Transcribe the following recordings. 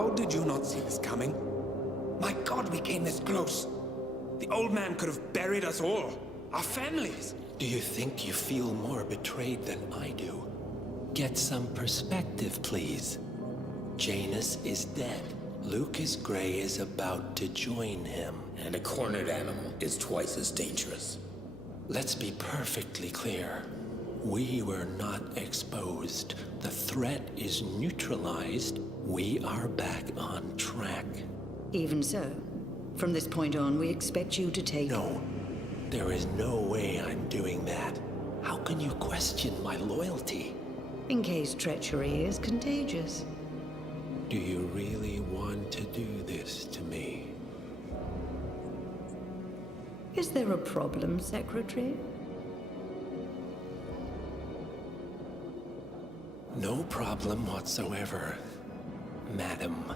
How did you not see this coming? My God, we came this close. The old man could have buried us all. Our families. Do you think you feel more betrayed than I do? Get some perspective, please. Janus is dead. Lucas Gray is about to join him. And a cornered animal is twice as dangerous. Let's be perfectly clear. We were not exposed. The threat is neutralized. We are back on track. Even so, from this point on, we expect you to take... No, there is no way I'm doing that. How can you question my loyalty? In case treachery is contagious. Do you really want to do this to me? Is there a problem, Secretary? No problem whatsoever, Madam.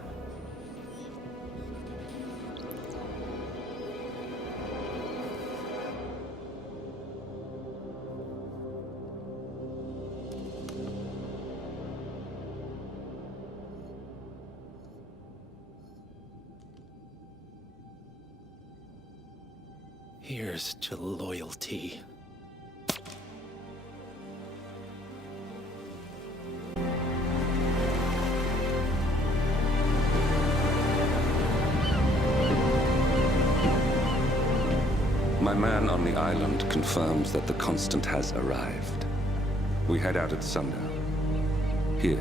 Here's to loyalty. My man on the island confirms that the Constant has arrived. We head out at sundown. Here,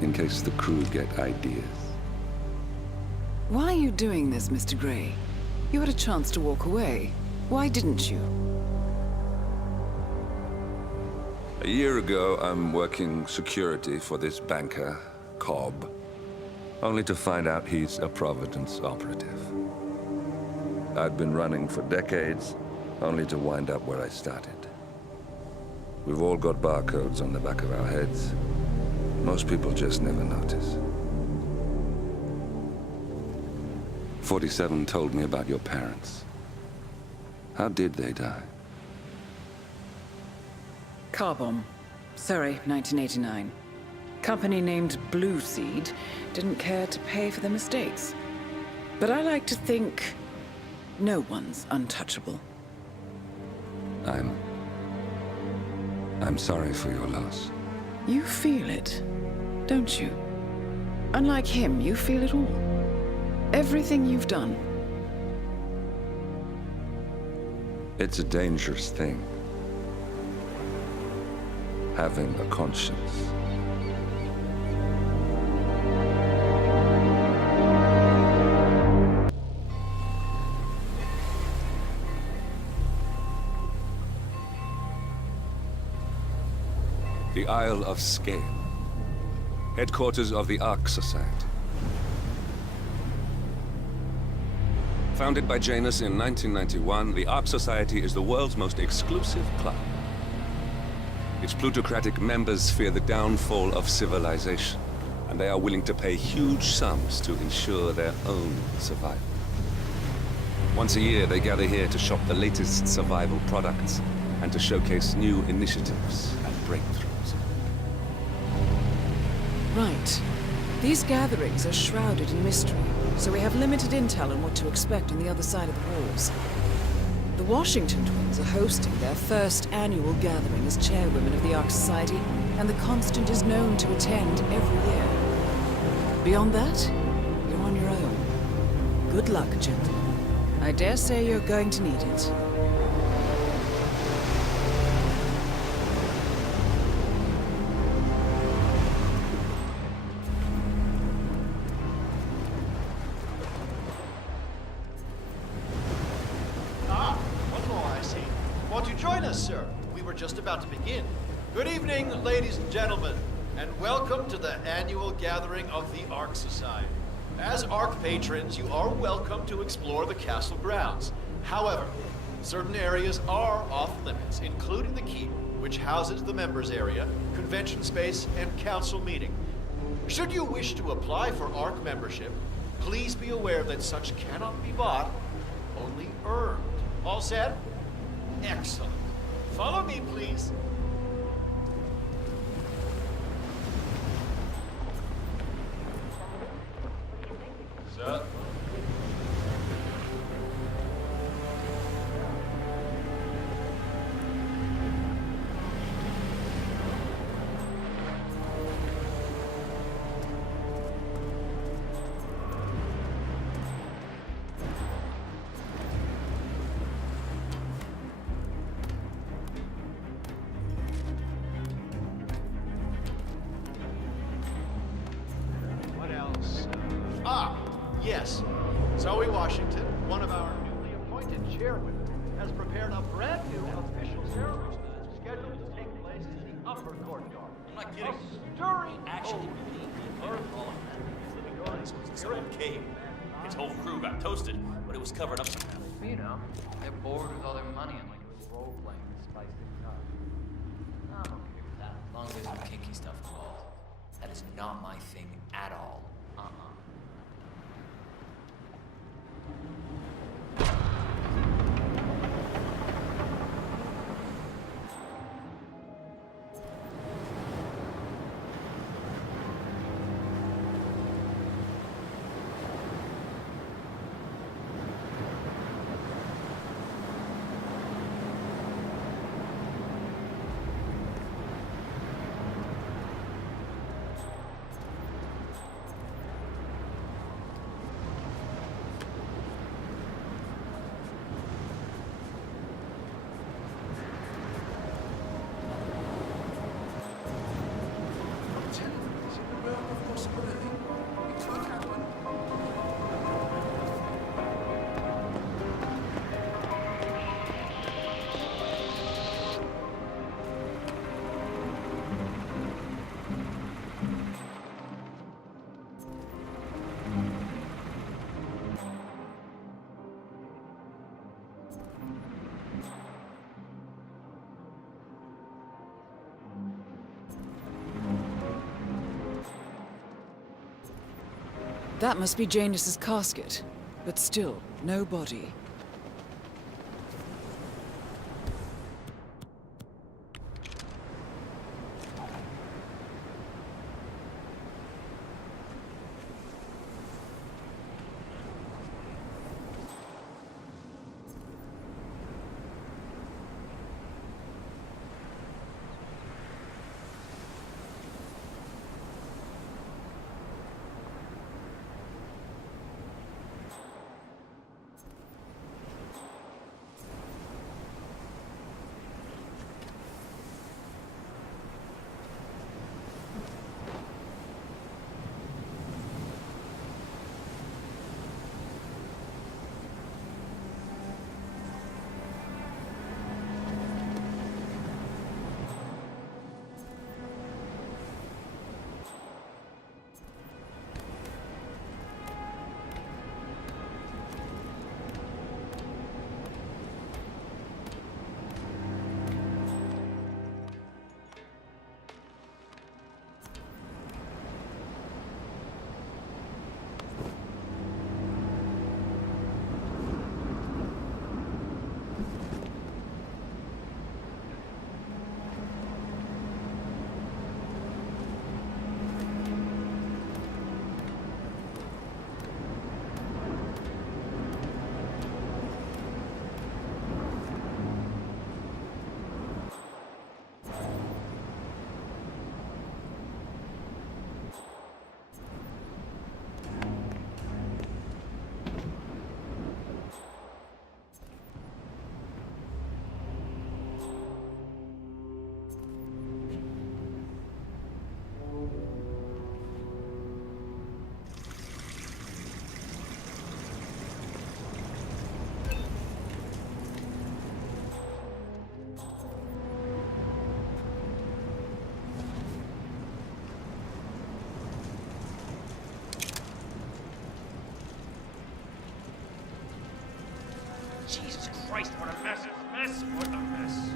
in case the crew get ideas. Why are you doing this, Mr. Gray? You had a chance to walk away. Why didn't you? A year ago, I'm working security for this banker, Cobb, only to find out he's a Providence operative. I'd been running for decades, only to wind up where I started. We've all got barcodes on the back of our heads. Most people just never notice. 47 told me about your parents. How did they die? Car bomb. Surrey, 1989. Company named Blue Seed didn't care to pay for their mistakes. But I like to think no one's untouchable. I'm sorry for your loss. You feel it, don't you? Unlike him, you feel it all. Everything you've done. It's a dangerous thing. Having a conscience. The Isle of Scale, headquarters of the Ark Society. Founded by Janus in 1991, the Ark Society is the world's most exclusive club. Its plutocratic members fear the downfall of civilization, and they are willing to pay huge sums to ensure their own survival. Once a year, they gather here to shop the latest survival products and to showcase new initiatives and breakthroughs. Right. These gatherings are shrouded in mystery, so we have limited intel on what to expect on the other side of the walls. The Washington twins are hosting their first annual gathering as chairwomen of the Ark Society, and the Constant is known to attend every year. Beyond that, you're on your own. Good luck, gentlemen. I dare say you're going to need it. Sir, we were just about to begin. Good evening, ladies and gentlemen, and welcome to the annual gathering of the Ark Society. As Ark patrons, you are welcome to explore the castle grounds. However, certain areas are off limits, including the keep, which houses the members area, convention space, and council meeting. Should you wish to apply for Ark membership, please be aware that such cannot be bought, only earned. All set? Excellent. Follow me, please. shared with me, has prepared a brand new official ceremony scheduled to take place in the upper courtyard. I'm not kidding. Stirring Actually, You're in cave. His whole crew got toasted, but it was covered up somehow. You know, they're bored with all their money and like a little role playing to spice things up. I'm okay with that, as long as there's some kinky stuff involved. That is not my thing at all. That must be Janus's casket, but still, no body. Jesus Christ, what a mess! What a mess!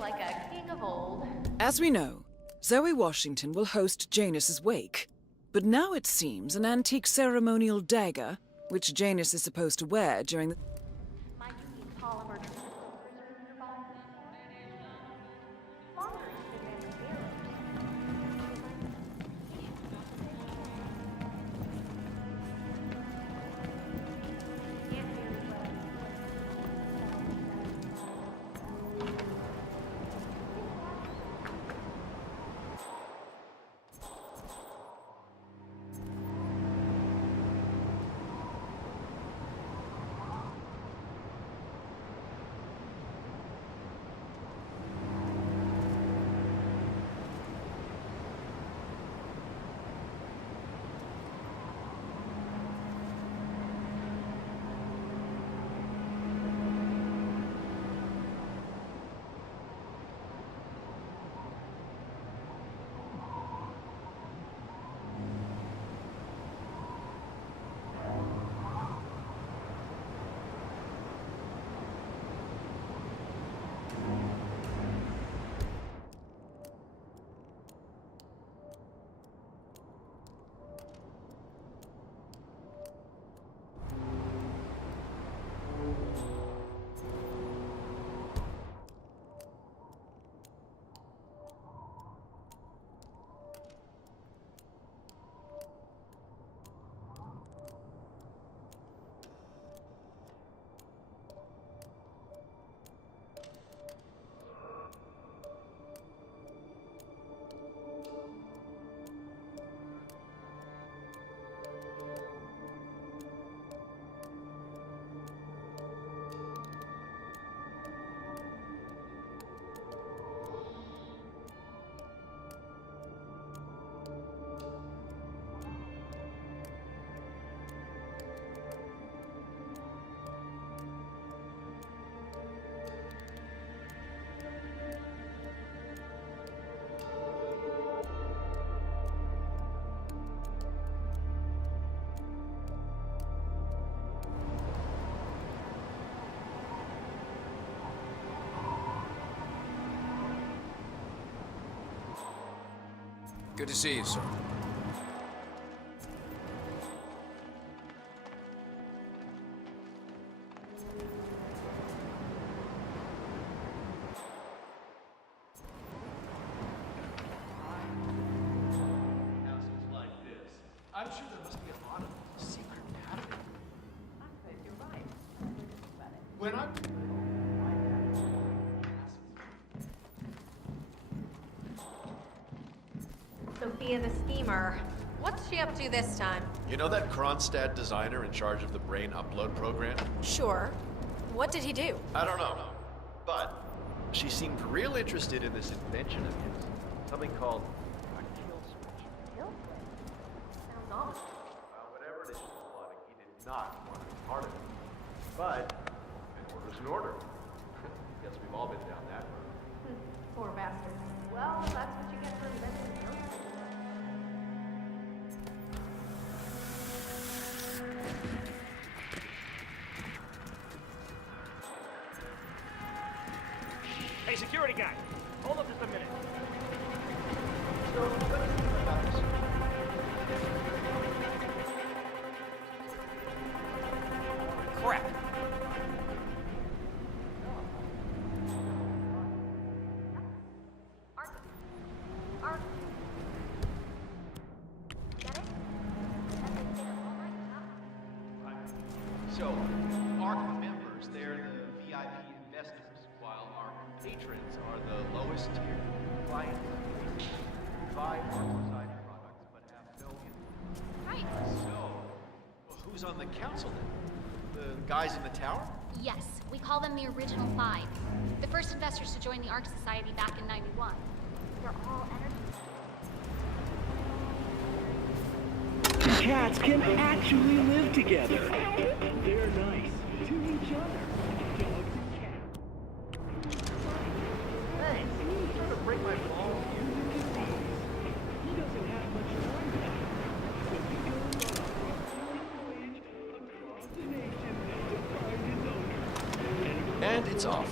like a king of old. As we know, Zoe Washington will host Janus's wake. But now it seems an antique ceremonial dagger, which Janus is supposed to wear during the... Might you need polymer preserved in your body? Longer than Good to see you, sir. I'm sure there must be a lot of secret pattern. You're right. When I'm... Sophia the schemer. What's she up to this time? You know that Kronstadt designer in charge of the brain upload program? Sure. What did he do? I don't know. But she seemed real interested in this invention of his. Something called a kill switch. Kill switch? Sounds ominous. Well, whatever it is she's plotting, he did not want to be part of it. But an order's an order. Guess we've all been down that road. Poor bastard. Well, that's what you get for inventing a kill switch. Hey, security guy, hold up just a minute. So, what do you think about this? Crap. Ark. Get it? I've been there all night, huh? So, ARC members, they're the VIP investors, while ARC patrons are the lowest tier clients. Buy ARC Society products, but have no influence. Right. So, well, who's on the council then? The guys in the tower? Yes, we call them the Original Five. The first investors to join the Ark Society back in '91. They're all energy. Cats can actually live together. They're nice to each other. Dogs and cats. Hey, you trying to break my ball here? He doesn't have much time now. So he goes on a voyage across the nation to find his owner. And it's off.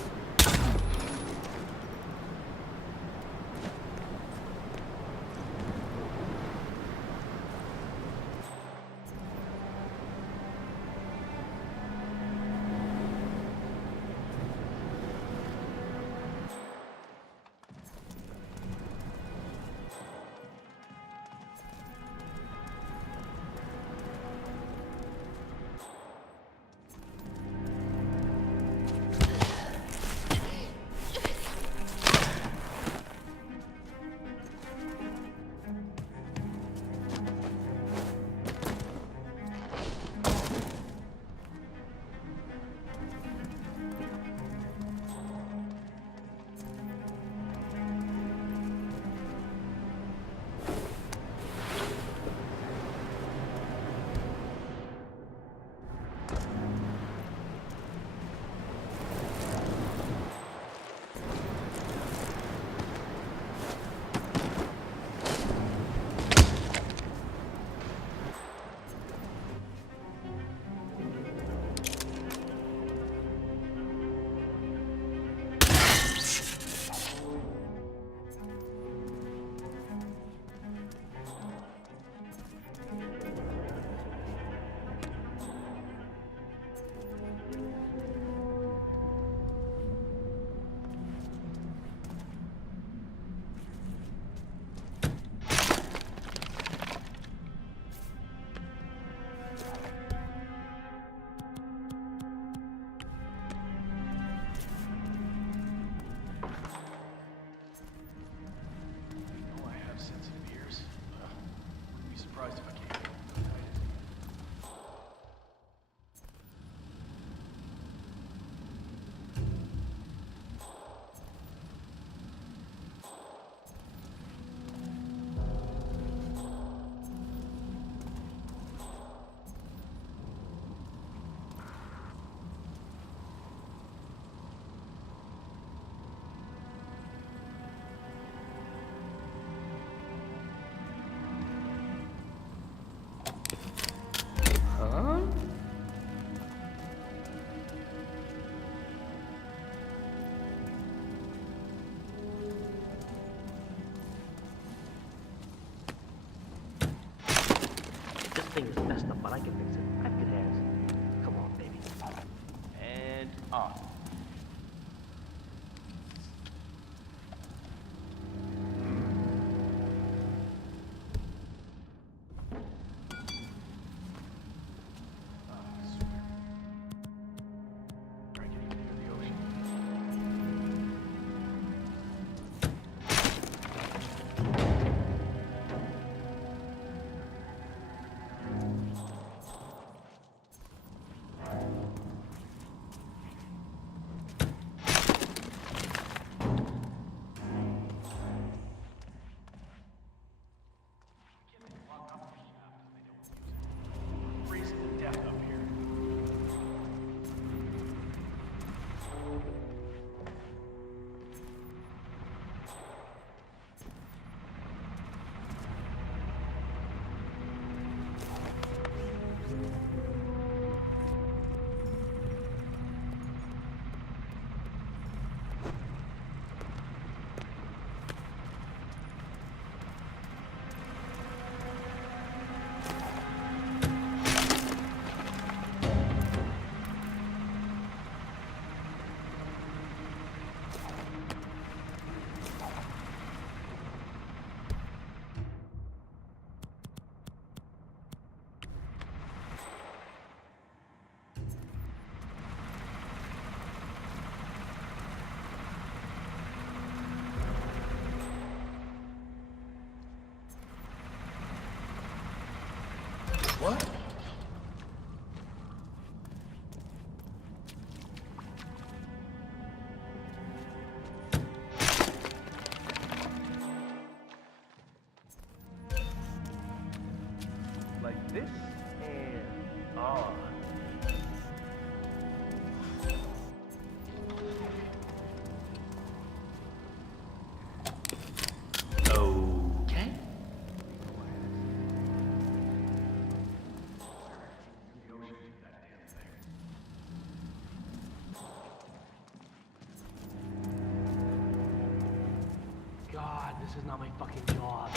This is not my fucking job.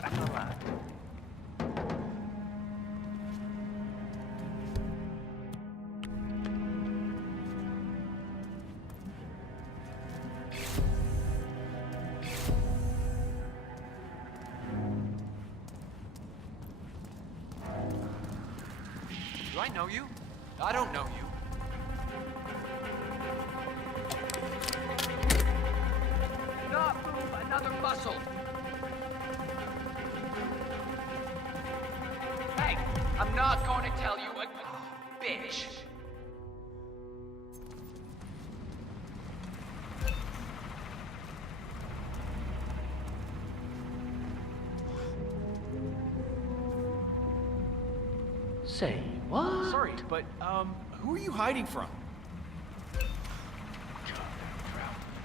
Relax. Do I know you? I don't know you. Not move another muscle. Hey, I'm not going to tell you a bitch. Say what? Sorry, but, who are you hiding from?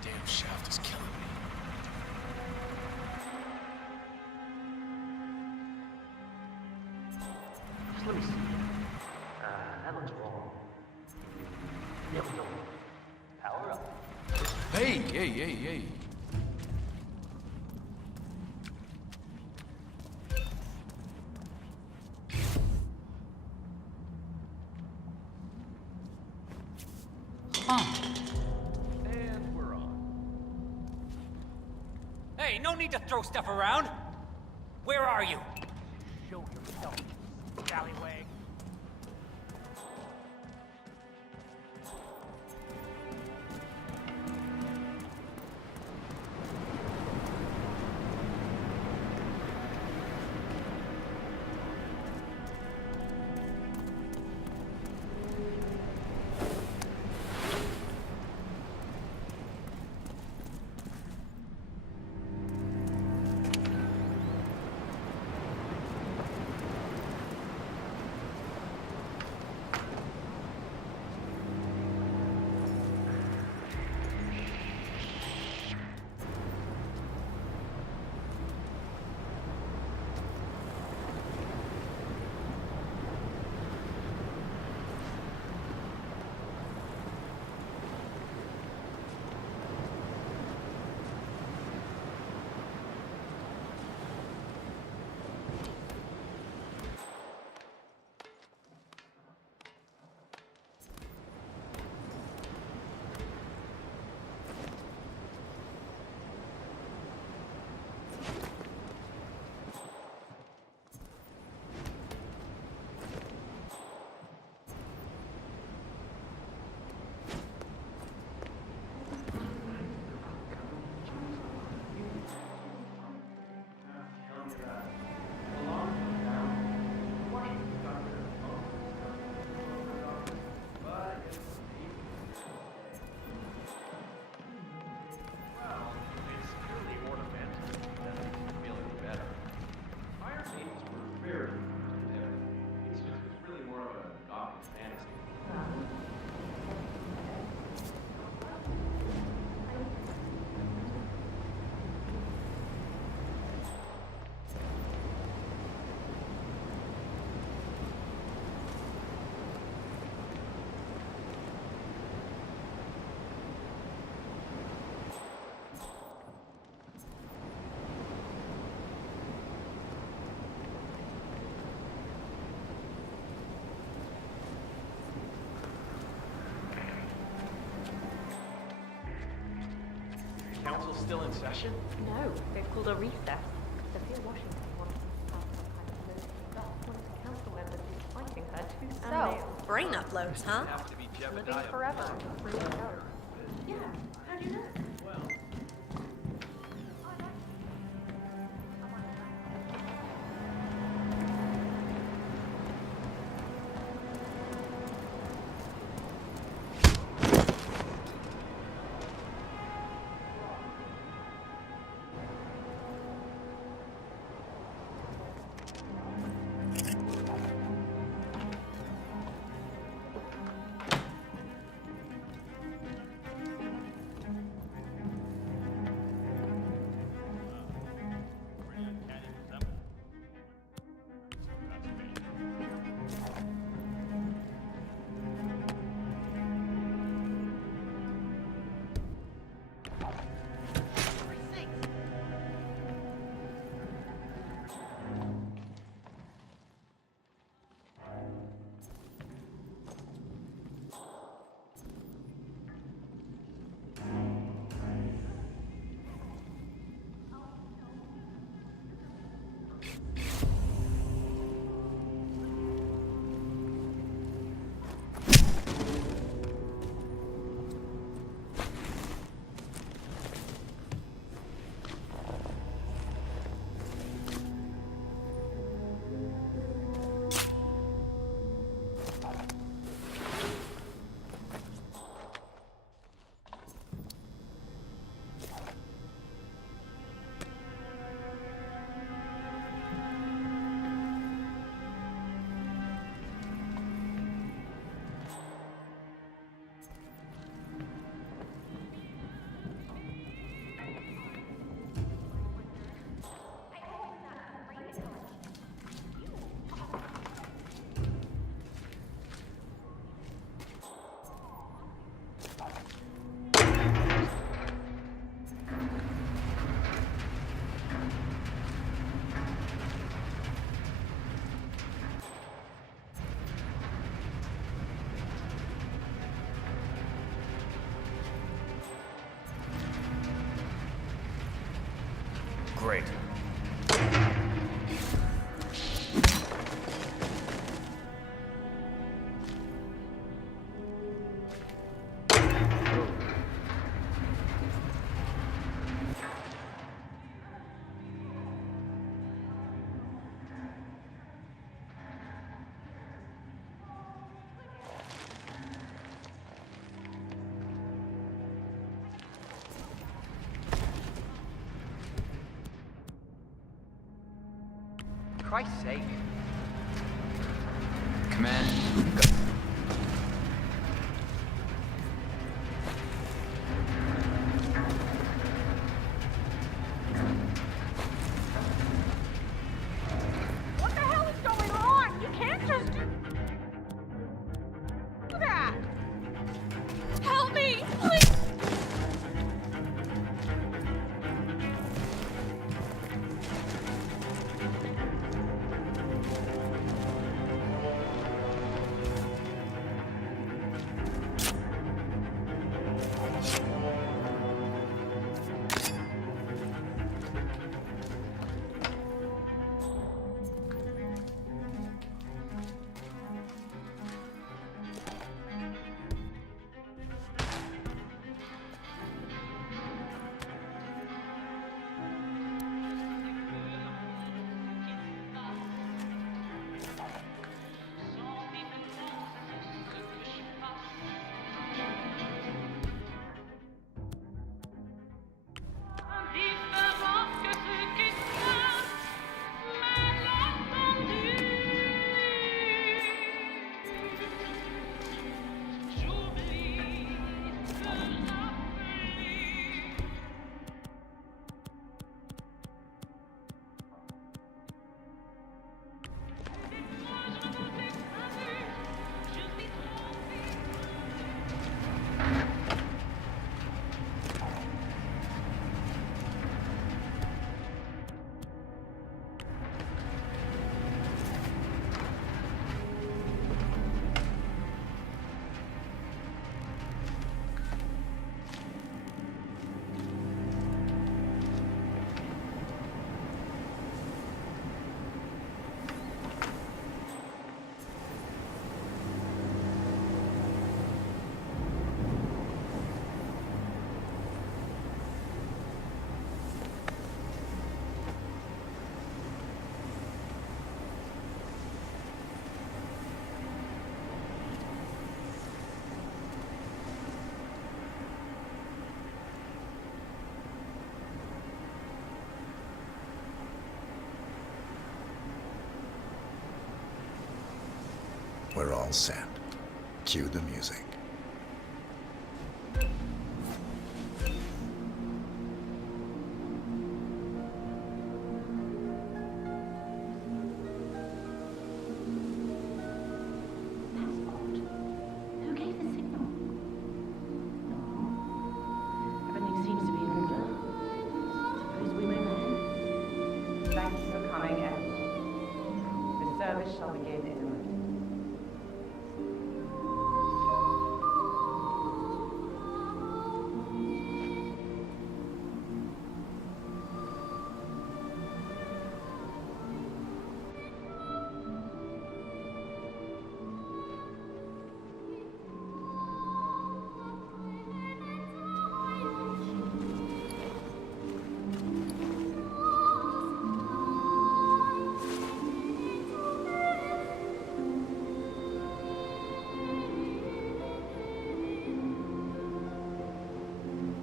Damn shaft is killing me. Just let me see. That looks wrong. There we go. Power up. Hey. And we're on. Hey, no need to throw stuff around. Where are you? Show yourself, scallywag. Council's still in session? No, they've called a recess. Sophia Washington wants to start some kind of military document. Council members is fighting her tooth and nail. Brain uploads, huh? Have to be Living Jebediah. forever. Free to go. Yeah, how do you know? Well, Great. Christ's sake. Command, go. What the hell is going on? You can't just do that. Help me, please. We're all set. Cue the music. Who gave the signal? Everything seems to be in order. Suppose we move ahead. Thanks for coming, everyone. The service shall begin in a moment.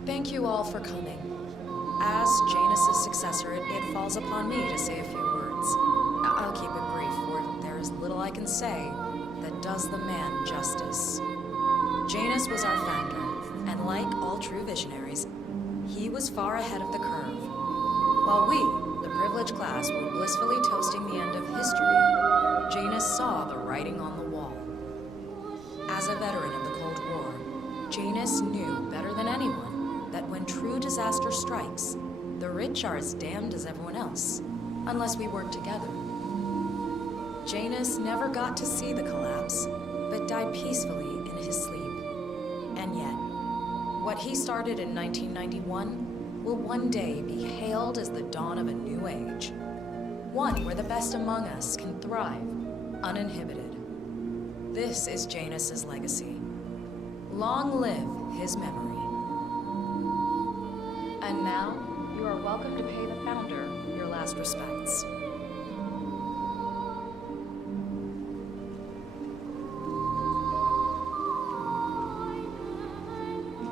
Thank you all for coming. As Janus's successor, it falls upon me to say a few words. I'll keep it brief, for there is little I can say that does the man justice. Janus was our founder, and like all true visionaries, he was far ahead of the curve. While we, the privileged class, were blissfully toasting the end of history, Janus saw the writing on the wall. As a veteran of the Cold War, Janus knew better than anyone that when true disaster strikes, the rich are as damned as everyone else, unless we work together. Janus never got to see the collapse, but died peacefully in his sleep. And yet, what he started in 1991 will one day be hailed as the dawn of a new age. One where the best among us can thrive, uninhibited. This is Janus's legacy. Long live his memory. And now, you are welcome to pay the founder your last respects.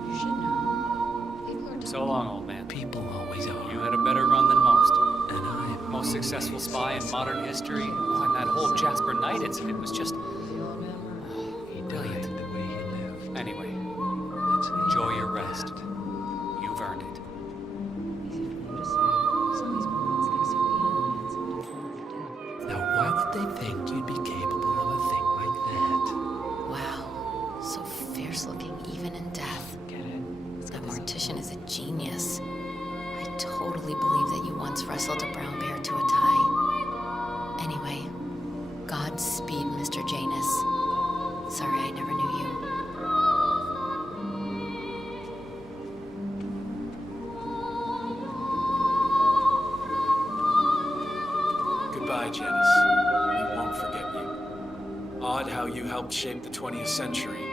You should know. People are So long, old man. People always are. You had a better run than most. And I... Most successful spy in modern history. Oh, and that whole Jasper Knight incident was just He brilliant. died the way he lived. Anyway, Let's enjoy your rest. You've earned it. Now, why would they think you'd be capable of a thing like that? Wow, so fierce looking even in death. Get it? That mortician is a genius. I totally believe that you once wrestled a brown bear to a tie. Anyway, Godspeed, Mr. Janus. Sorry I never knew you. Goodbye, Janice. We won't forget you. Odd how you helped shape the 20th century,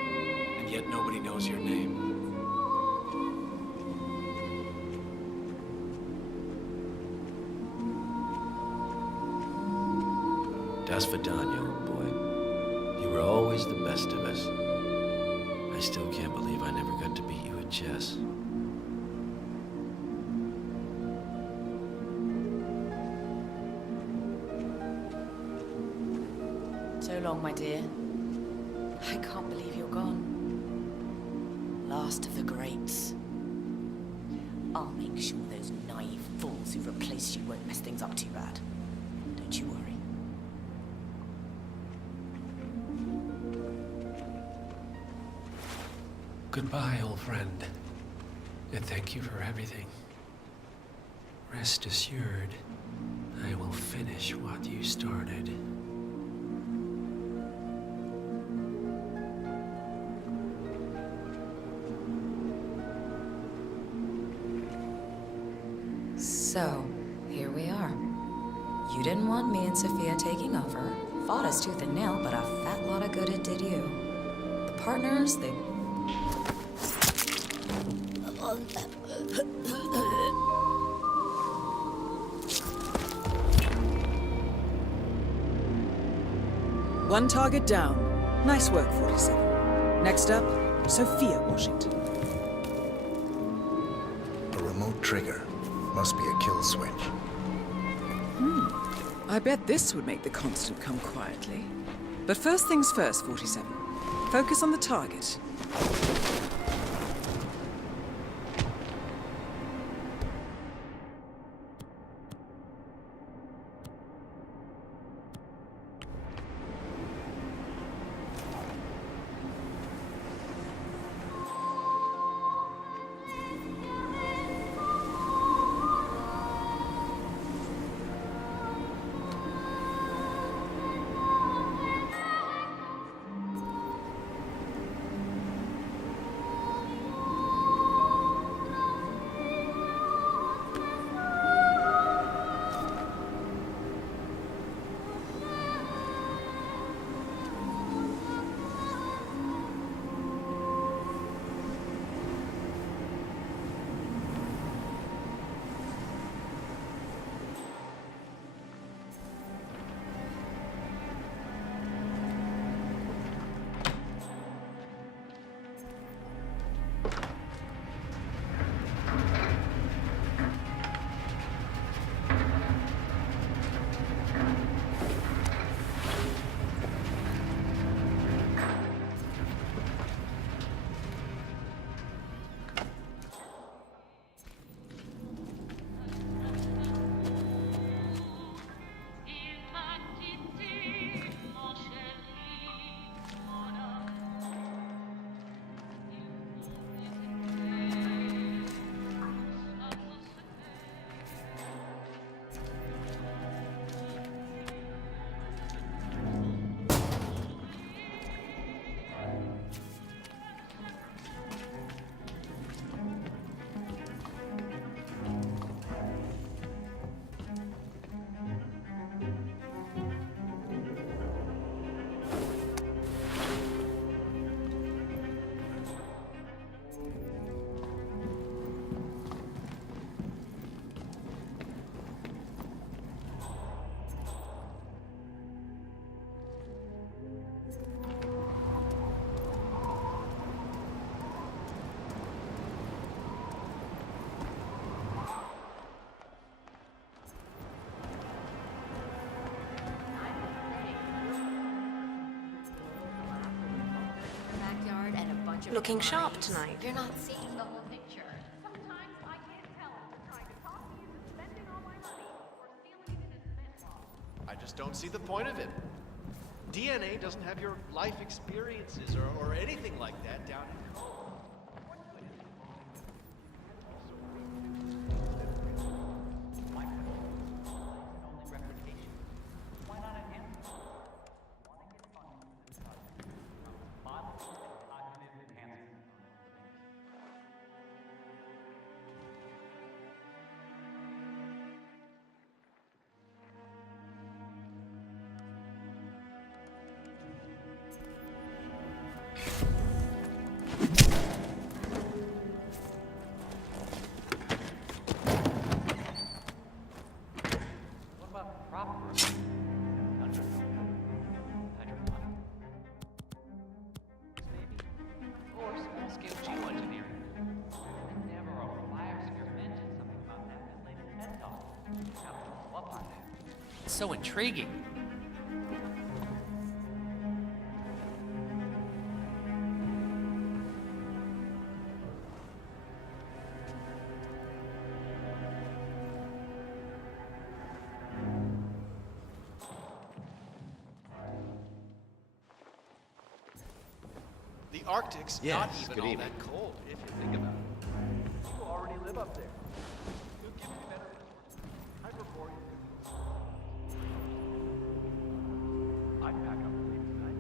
and yet nobody knows your name. Das Vidania, old boy. You were always the best of us. I still can't believe I never got to beat you at chess. So long, my dear. I can't believe you're gone. Last of the greats. I'll make sure those naive fools who replaced you won't mess things up too bad. Don't you worry. Goodbye, old friend. And thank you for everything. Rest assured, I will finish what you started. So, here we are. You didn't want me and Sophia taking over. Fought us tooth and nail, but a fat lot of good it did you. The partners, they... One target down. Nice work, 47. Next up, Sophia Washington. A remote trigger. Must be a kill switch. I bet this would make the Constant come quietly. But first things first, 47. Focus on the target. looking sharp tonight. You're not seeing the whole picture. Sometimes I can't tell if they're trying to talk me into spending all my money or stealing it in a cement box. I just don't see the point of it. DNA doesn't have your life experiences or anything like that down in code. So intriguing. The Arctic's Yes, not even good all evening. that cold, if you think about it. You already live up there. Who gives you better hyperborean? I'd pack up and leave tonight.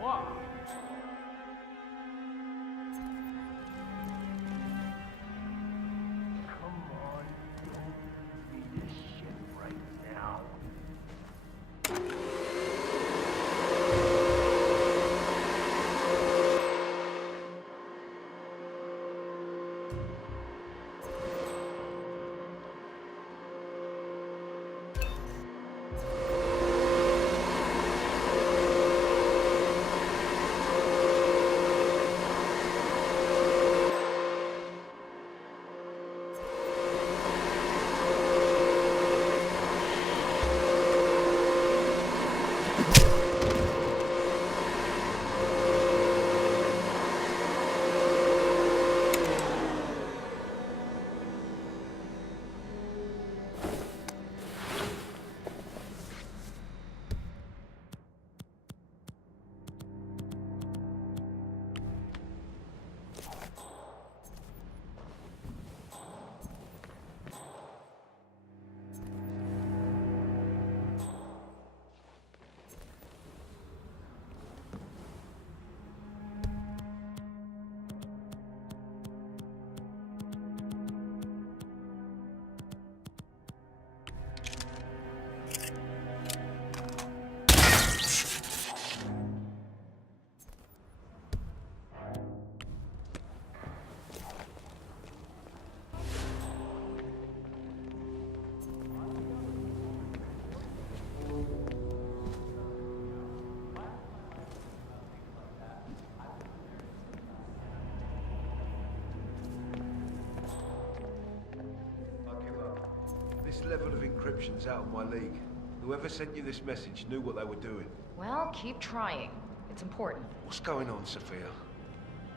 What? Come on, don't be this shit right now. This level of encryption's out of my league. Whoever sent you this message knew what they were doing. Well, keep trying. It's important. What's going on, Sophia?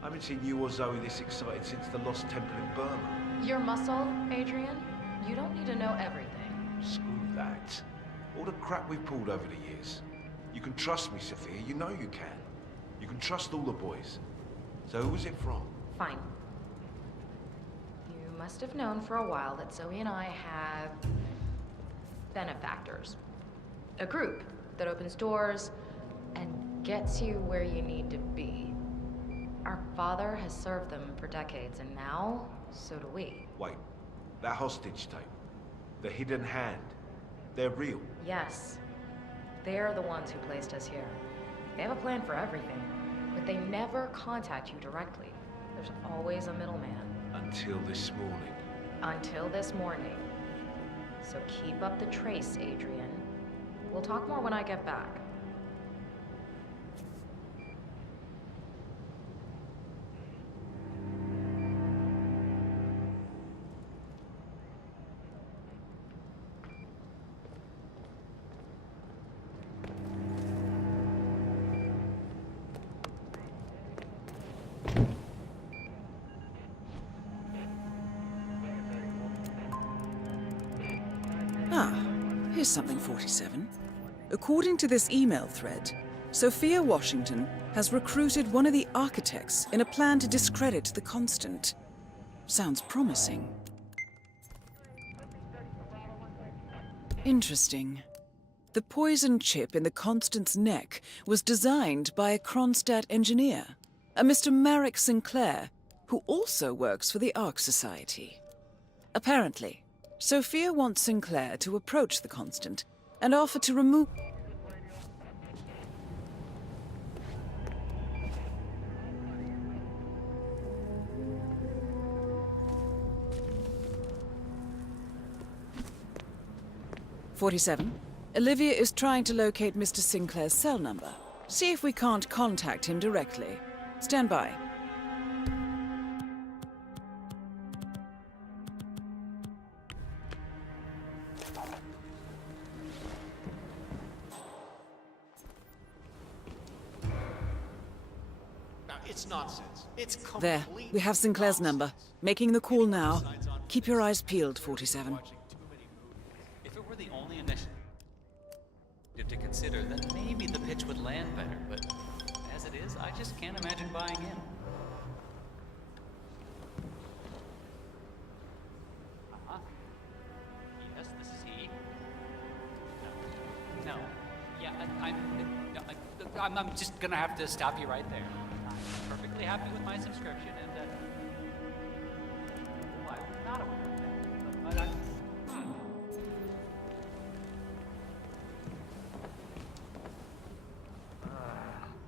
I haven't seen you or Zoe this excited since the Lost Temple in Burma. Your muscle, Adrian? You don't need to know everything. Screw that. All the crap we've pulled over the years. You can trust me, Sophia. You know you can. You can trust all the boys. So who was it from? Fine. You must have known for a while that Zoe and I have benefactors. A group that opens doors and gets you where you need to be. Our father has served them for decades, and now, so do we. Wait, that hostage tape. The hidden hand. They're real. Yes. They're the ones who placed us here. They have a plan for everything, but they never contact you directly. There's always a middleman. Until this morning. Until this morning. So keep up the trace, Adrian. We'll talk more when I get back. Here's something, 47. According to this email thread, Sophia Washington has recruited one of the architects in a plan to discredit the Constant. Sounds promising. Interesting. The poison chip in the Constant's neck was designed by a Kronstadt engineer, a Mr. Marek Sinclair, who also works for the Ark Society. Apparently, Sophia wants Sinclair to approach the Constant and offer to remove... "47. Olivia is trying to locate Mr. Sinclair's cell number. See if we can't contact him directly. Stand by." It's nonsense. It's There, we have Sinclair's number. Making the call now. Keep your eyes peeled, 47. If it were the only initiative to consider, then maybe the pitch would land better, but as it is, I just can't imagine buying in. Uh-huh. Yes, this is he. No. Yeah, I'm just gonna have to stop you right there. I'm perfectly happy with my subscription, and I was not aware of that, but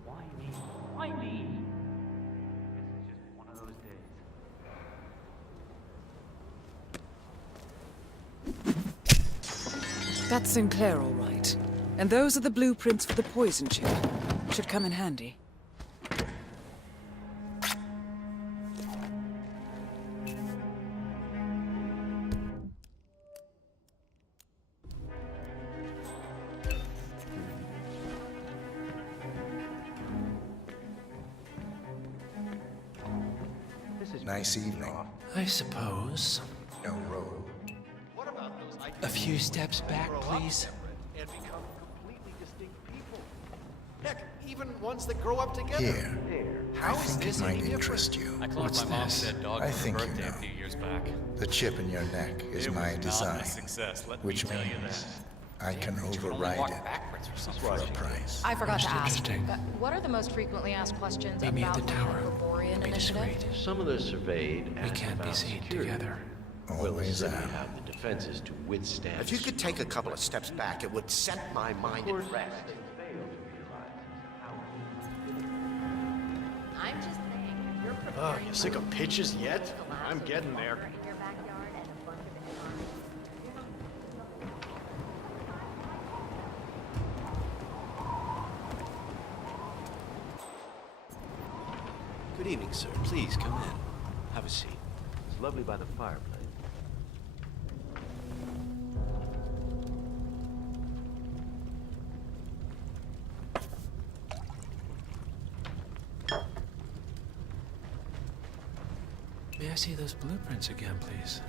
why me? Why me? This is just one of those days. That's Sinclair, all right. And those are the blueprints for the poison chip. Should come in handy. Nice evening. I suppose. No road. What about those A few steps back, please. and become completely distinct people? Heck, even ones that grow up together. Here. I How is think this it might any interest different? you. I cloned my mom's dead dog I for think her you birthday know. a few years back. The chip in your neck is It was my not a design, success, let me which tell you means that. I can You can only override walk it backwards or something. for a price. I forgot to ask. Interesting. What are the most frequently asked questions Meet me at about the the tower. Hyperborean Be initiative? discreet. Some of the surveyed We can't be seen together. Always we am. have the defenses to withstand. If you could take a couple of steps back, it would set my mind at rest. I'm just saying, you're Oh, preparing you sick of pitches yet? I'm getting there. in your backyard and a bunch of arms. Good evening, sir. Please come in. Have a seat. It's lovely by the fireplace. May I see those blueprints again, please?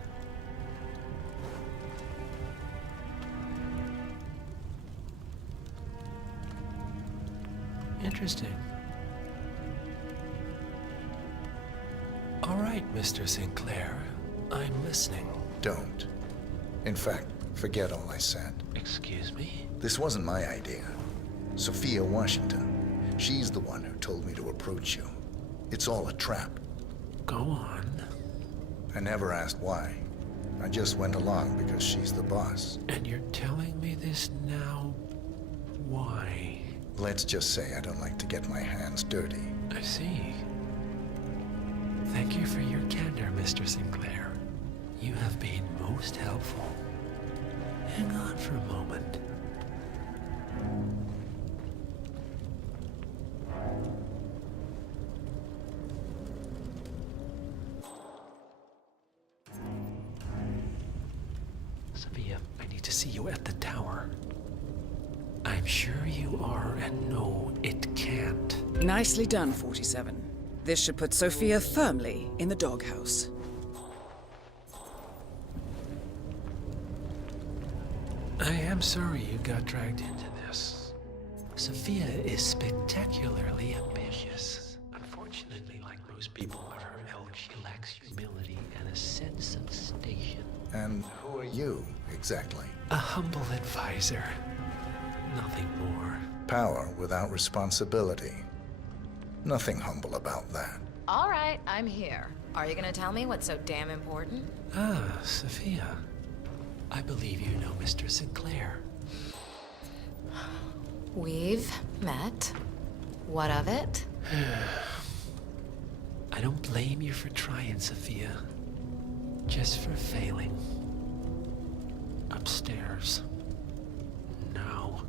Interesting. All right, Mr. Sinclair. I'm listening. Don't. In fact, forget all I said. Excuse me? This wasn't my idea. Sophia Washington. She's the one who told me to approach you. It's all a trap. Go on. I never asked why. I just went along because she's the boss. And you're telling me this now? Why? Let's just say I don't like to get my hands dirty. I see. Thank you for your candor, Mr. Sinclair. You have been most helpful. Hang on for a moment. Sophia, I need to see you at the tower. I'm sure you are, and no, it can't. Nicely done, 47. This should put Sophia firmly in the doghouse. I am sorry you got dragged into this. Sophia is spectacularly ambitious. Unfortunately, like most people of her ilk, she lacks humility and a sense of station. And who are you, exactly? A humble advisor. Nothing more. Power without responsibility. Nothing humble about that. All right, I'm here. Are you gonna tell me what's so damn important? Ah, Sophia. I believe you know Mr. Sinclair. We've met. What of it? I don't blame you for trying, Sophia. Just for failing. Upstairs. Now.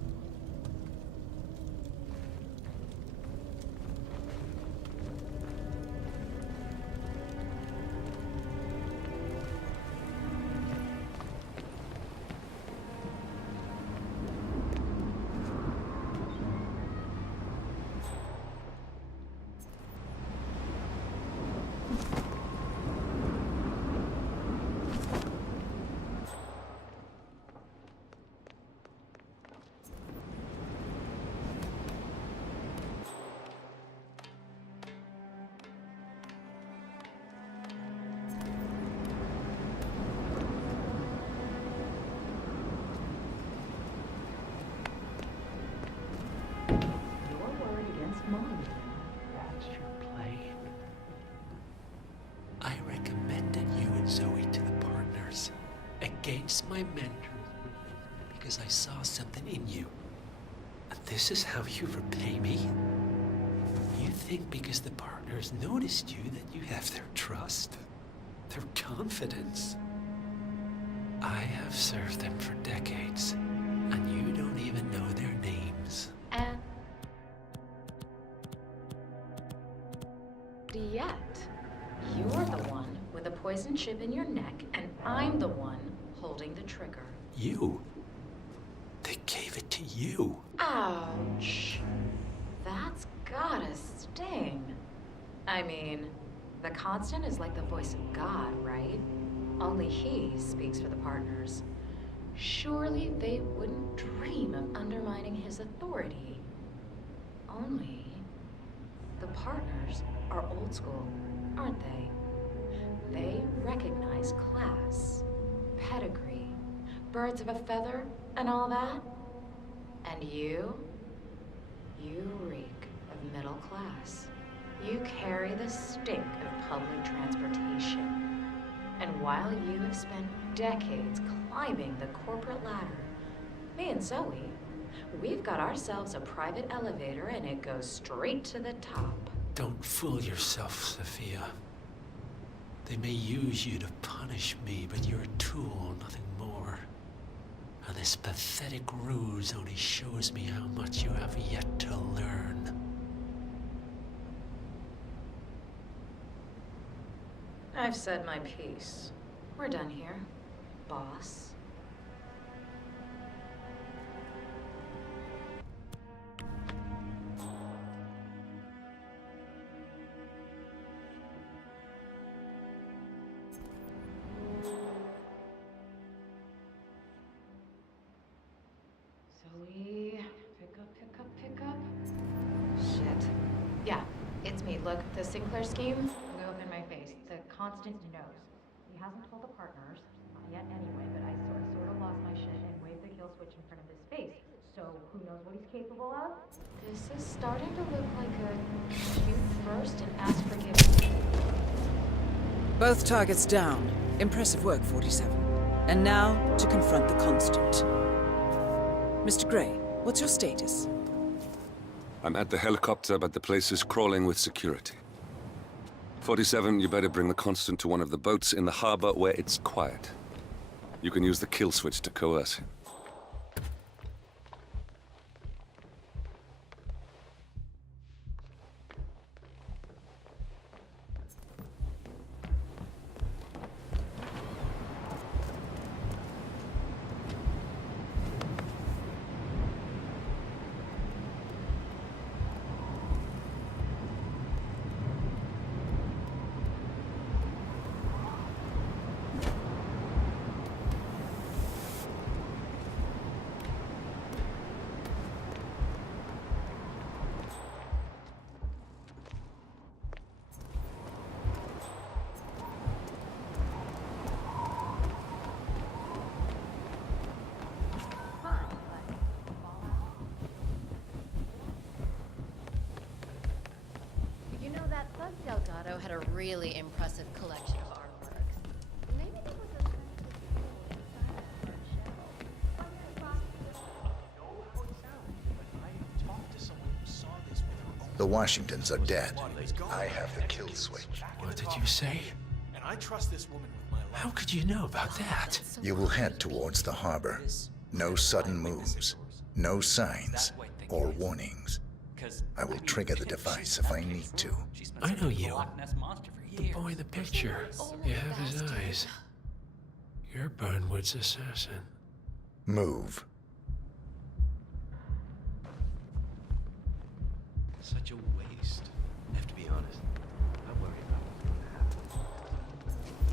That's your plane. I recommended you and Zoe to the partners against my mentors because I saw something in you. And this is how you repay me? You think because the partners noticed you that you have their trust, their confidence? I have served them for decades, and you don't even know their names. And yet, you're the one with a poison chip in your neck, and I'm the one holding the trigger. You? They gave it to you. Ouch. That's gotta sting. I mean, the Constant is like the voice of God, right? Only he speaks for the partners. Surely they wouldn't dream of undermining his authority. Only the partners are old school, aren't they? They recognize class, pedigree, birds of a feather, and all that. And you reek of middle class. You carry the stink of public transportation. And while you have spent decades climbing the corporate ladder, me and Zoe, we've got ourselves a private elevator and it goes straight to the top. Don't fool yourself, Sophia. They may use you to punish me, but you're a tool, nothing more. And this pathetic ruse only shows me how much you have yet to learn. I've said my piece. We're done here, boss. Zoe, pick up. Shit. Yeah, it's me. Look, the Sinclair scheme. Go up in my face. The Constant knows. He hasn't told the partners, not yet anyway, but I sort of lost my shit and waved the kill switch in front of his face. So who knows what he's capable of? This is starting to look like a shoot first and ask forgiveness. Both targets down. Impressive work, 47. And now to confront the Constant. Mr. Gray, what's your status? I'm at the helicopter, but the place is crawling with security. 47, you better bring the Constant to one of the boats in the harbor where it's quiet. You can use the kill switch to coerce him. thought Delgado had a really impressive collection of artworks. Maybe there was a The Washingtons are dead. I have the kill switch. What did you say? And I trust this woman with my life. How could you know about that? You will head towards the harbor. No sudden moves, no signs or warnings. I will trigger the device if I need to. I know you. The boy in the picture. You have his eyes. You're Burnwood's assassin. Move. Such a waste. I have to be honest. I'm worried about what's going to happen.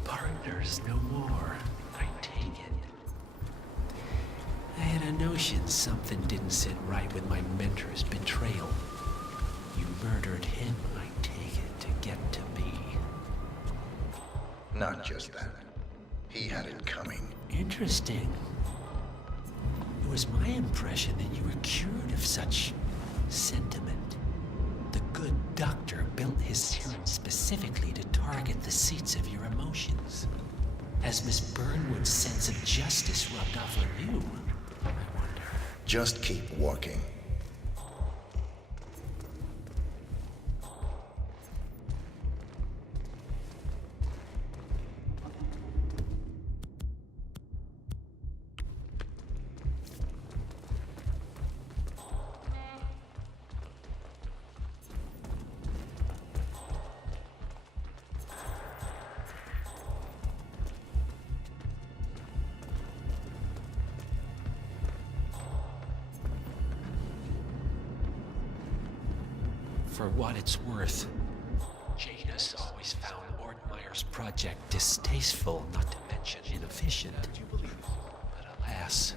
Partners no more. I take it. I had a notion something didn't sit right with my mentor's betrayal. You murdered him, I take it, to get to me. Not just that. He had it coming. Interesting. It was my impression that you were cured of such sentiment. The good doctor built his serum specifically to target the seats of your emotions. Has Miss Burnwood's sense of justice rubbed off on you? I wonder. Just keep walking. For what it's worth, Janus always found Ortmeyer's project distasteful, not to mention inefficient. But alas,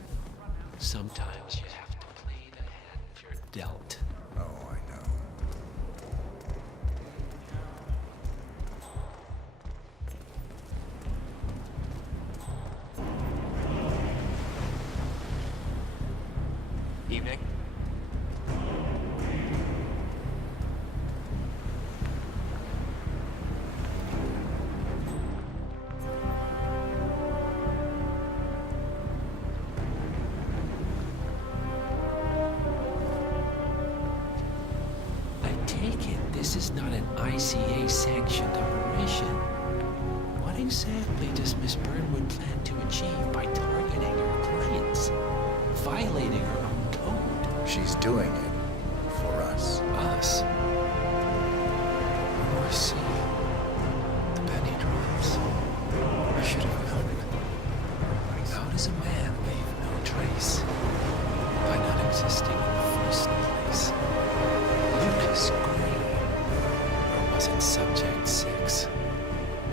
sometimes you have to play the hand you're dealt. Oh, I know. Evening. This is not an ICA-sanctioned operation. What exactly does Miss Burnwood plan to achieve by targeting her clients? Violating her own code? She's doing it for us. Us? Oh, I see. The penny drops. I should have known it. How does a man leave no trace? By not existing in the first place. Lucas Gray. Was it Subject 6?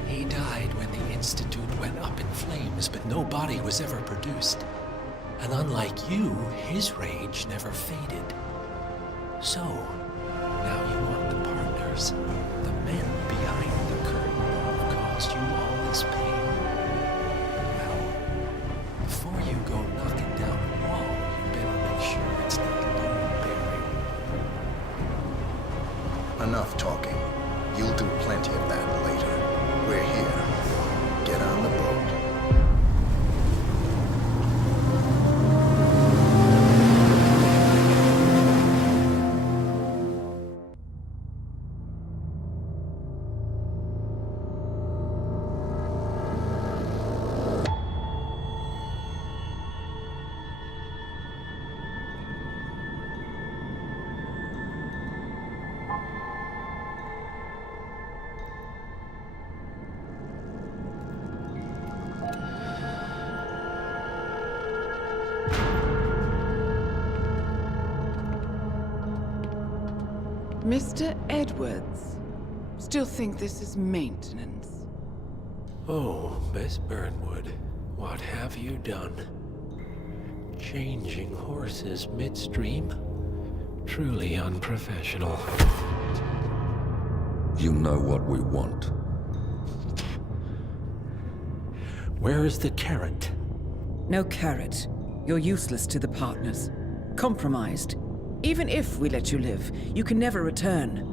He died when the Institute went up in flames, but no body was ever produced. And unlike you, his rage never faded. So, now you want the partners, the men behind the curtain who've caused you all this pain. Well, before you go knocking down the wall, you better make sure it's not load-bearing. Enough talking. You'll do plenty of that later. We're here. Get on the boat. Mr. Edwards, still think this is maintenance? Oh, Miss Burnwood, what have you done? Changing horses midstream? Truly unprofessional. You know what we want. Where is the carrot? No carrot. You're useless to the partners. Compromised. Even if we let you live, you can never return.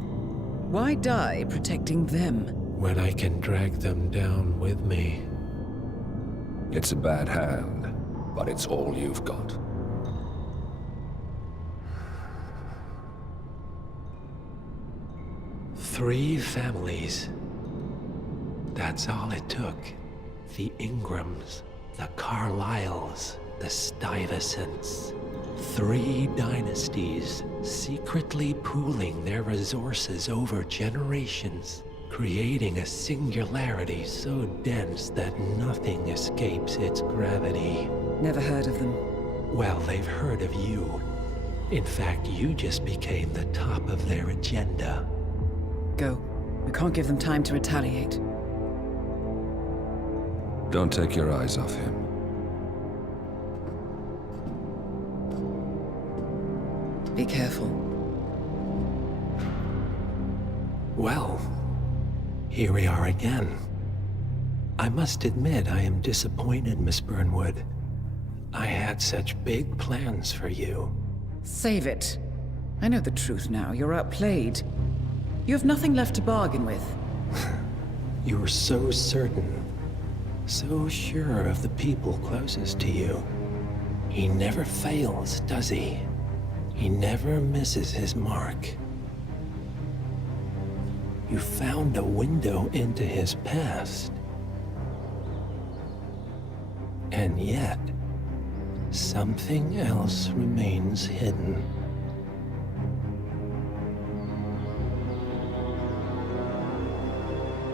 Why die protecting them? When I can drag them down with me. It's a bad hand, but it's all you've got. Three families. That's all it took. The Ingrams, the Carlyles, the Stuyvesants. 3 dynasties secretly pooling their resources over generations, creating a singularity so dense that nothing escapes its gravity. Never heard of them. Well, they've heard of you. In fact, you just became the top of their agenda. Go. We can't give them time to retaliate. Don't take your eyes off him. Be careful. Well, here we are again. I must admit I am disappointed, Miss Burnwood. I had such big plans for you. Save it. I know the truth now. You're outplayed. You have nothing left to bargain with. You were so certain, so sure of the people closest to you. He never fails, does he? He never misses his mark. You found a window into his past. And yet, something else remains hidden.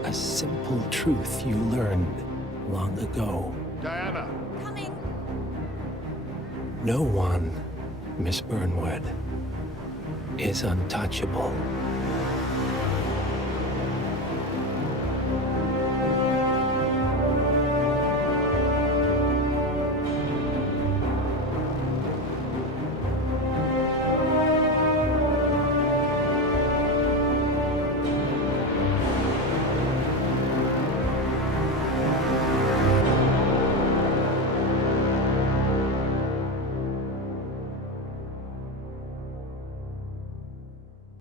A simple truth you learned long ago. Diana! Coming! No one, Miss Burnwood, is untouchable.